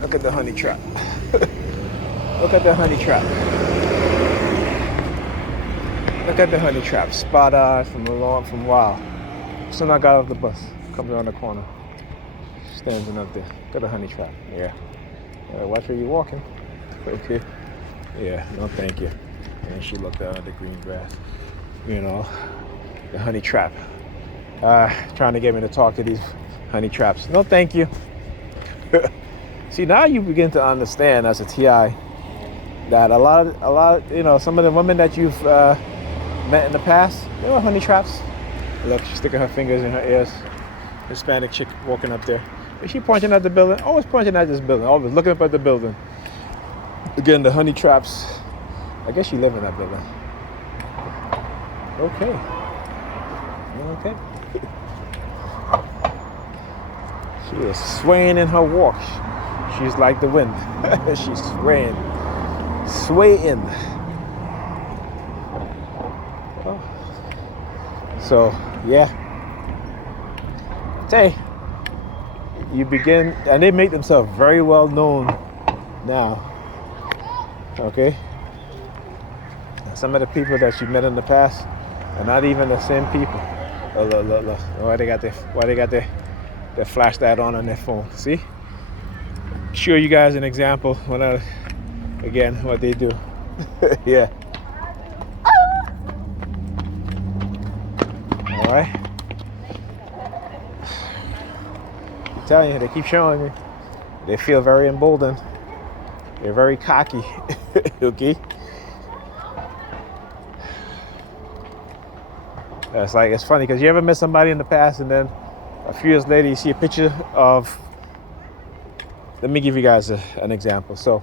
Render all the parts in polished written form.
Look at the honey trap. Look at the honey trap. Look at the honey trap. Spot on from wow. Soon I got off the bus. Comes around the corner. Standing up there. Look at the honey trap. Yeah. Watch where you're walking. Okay. Yeah, no thank you. And she looked out at the green grass. You know, the honey trap. Trying to get me to talk to these honey traps. No thank you. See, now you begin to understand as a TI that a lot, some of the women that you've met in the past, they were honey traps. Look, she's sticking her fingers in her ears. Hispanic chick walking up there. Is she pointing at the building? Always pointing at this building. Always looking up at the building. Again, the honey traps. I guess you live in that building. Okay. Okay. She is swaying in her walk. She's like the wind. She's swaying. Swaying. Oh. So, yeah. Say, you begin, and they make themselves very well known now. Okay? Some of the people that you met in the past are not even the same people. Look. Why they got their flashlight on their phone? See? Show you guys an example again, what they do. Yeah. All right. I'm telling you, they keep showing me. They feel very emboldened. They're very cocky. Okay. It's funny because you ever met somebody in the past and then a few years later you see a picture of. Let me give you guys an example. So,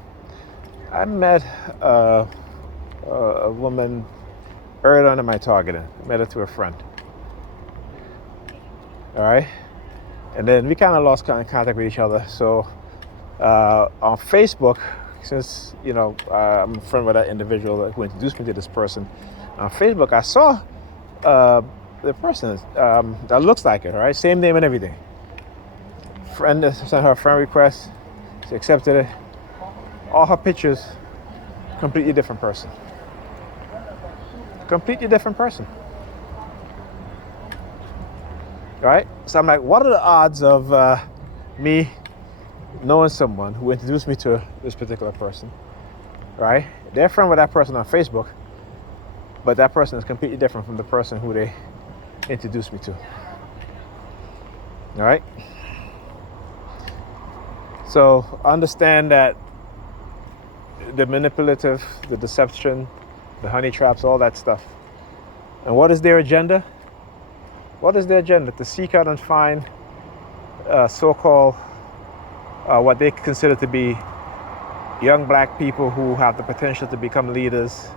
I met a woman early on in my targeting. I met her through a friend. All right, and then we kind of lost contact with each other. So, on Facebook, since I'm a friend with that individual who introduced me to this person, on Facebook I saw the person that looks like it. All right, same name and everything. Friend sent her a friend request. She accepted it. All her pictures, completely different person. Completely different person. Right? So I'm like, what are the odds of me knowing someone who introduced me to this particular person? Right? They're friend with that person on Facebook, but that person is completely different from the person who they introduced me to. All right? So understand that the manipulative, the deception, the honey traps, all that stuff. And what is their agenda? What is their agenda? To seek out and find so-called, what they consider to be young black people who have the potential to become leaders,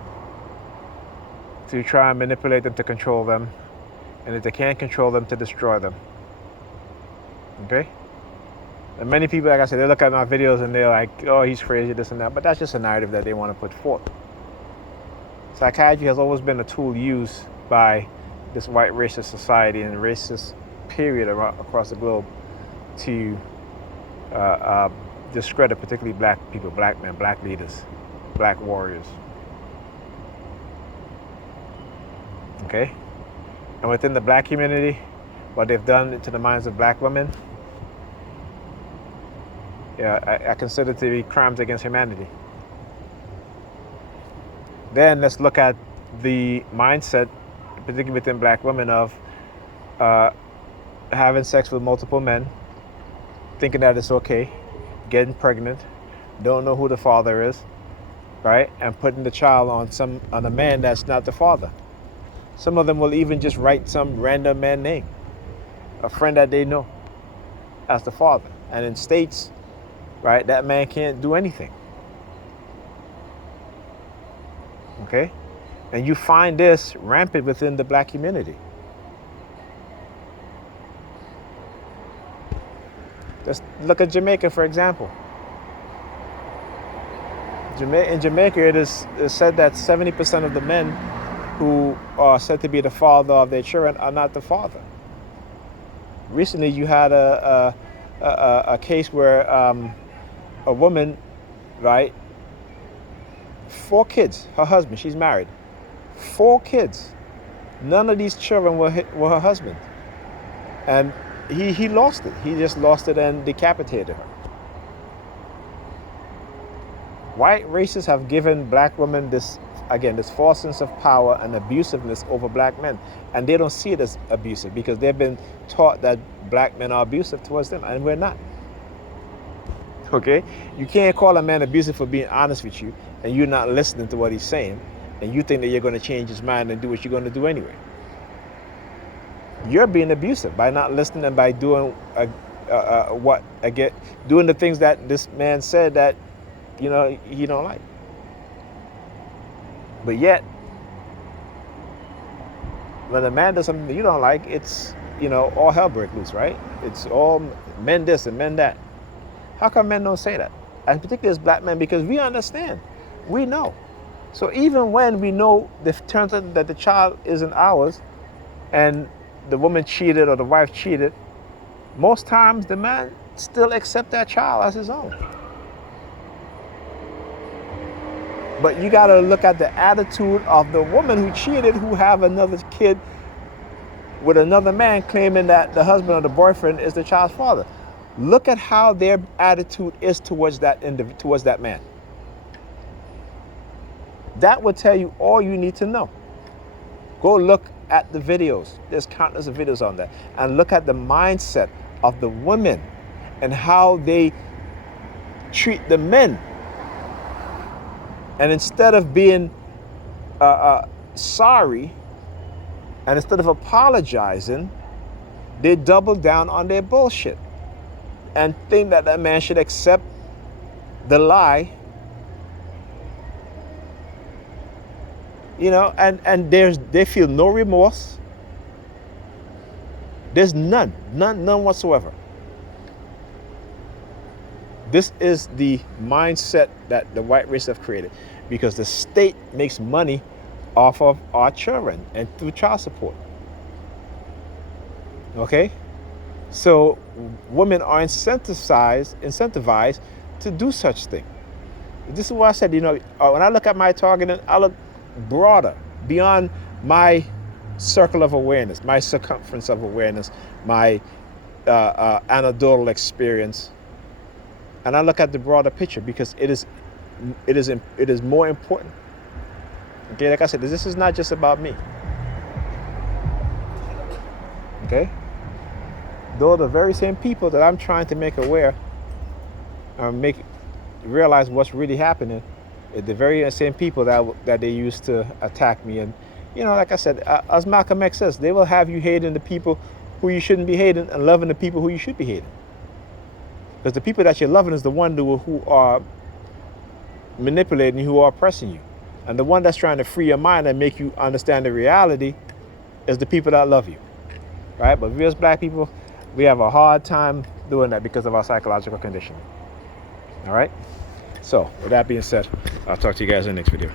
to try and manipulate them, to control them, and if they can't control them, to destroy them. Okay? And many people, like I said, they look at my videos and they're like, oh, he's crazy, this and that. But that's just a narrative that they want to put forth. Psychiatry has always been a tool used by this white racist society and racist period across the globe to discredit particularly black people, black men, black leaders, black warriors. Okay? And within the black community, what they've done to the minds of black women, I consider it to be crimes against humanity. Then let's look at the mindset, particularly within black women, of having sex with multiple men, thinking that it's okay, getting pregnant, don't know who the father is, right? And putting the child on a man that's not the father. Some of them will even just write some random man name, a friend that they know, as the father. And in states, right, that man can't do anything. Okay? And you find this rampant within the black community. Just look at Jamaica, for example. In Jamaica, it is said that 70% of the men who are said to be the father of their children are not the father. Recently, you had a case where a woman, right? 4 kids. Her husband. She's married. 4 kids. None of these children were her husband, and he lost it. He just lost it and decapitated her. White racists have given black women this false sense of power and abusiveness over black men, and they don't see it as abusive because they've been taught that black men are abusive towards them, and we're not. Okay? You can't call a man abusive for being honest with you, and you're not listening to what he's saying, and you think that you're going to change his mind and do what you're going to do anyway. You're being abusive by not listening and by doing doing the things that this man said that he don't like. But yet, when a man does something that you don't like, it's all hell breaks loose, right? It's all men this and men that. How come men don't say that? And particularly as black men, because we understand, we know. So even when we know turns out that the child isn't ours, and the woman cheated or the wife cheated, most times the man still accepts that child as his own. But you got to look at the attitude of the woman who cheated, who have another kid with another man claiming that the husband or the boyfriend is the child's father. Look at how their attitude is towards that man. That would tell you all you need to know. Go look at the videos. There's countless of videos on that. And look at the mindset of the women and how they treat the men. And instead of being sorry, and instead of apologizing, they double down on their bullshit and think that that man should accept the lie. And they feel no remorse. There's none whatsoever. This is the mindset that the white race have created, because the state makes money off of our children and through child support. Okay? So women are incentivized to do such thing. This is what I said, when I look at my targeting, I look broader, beyond my circle of awareness, my circumference of awareness, my anecdotal experience. And I look at the broader picture because it is more important. Okay, like I said, this is not just about me. Okay? Though the very same people that I'm trying to make aware, realize what's really happening, the very same people that they used to attack me. And like I said, as Malcolm X says, they will have you hating the people who you shouldn't be hating and loving the people who you should be hating. Because the people that you're loving is the one who are manipulating you, who are oppressing you. And the one that's trying to free your mind and make you understand the reality is the people that love you. Right? But we as black people, we have a hard time doing that because of our psychological conditioning. All right? So, with that being said, I'll talk to you guys in the next video.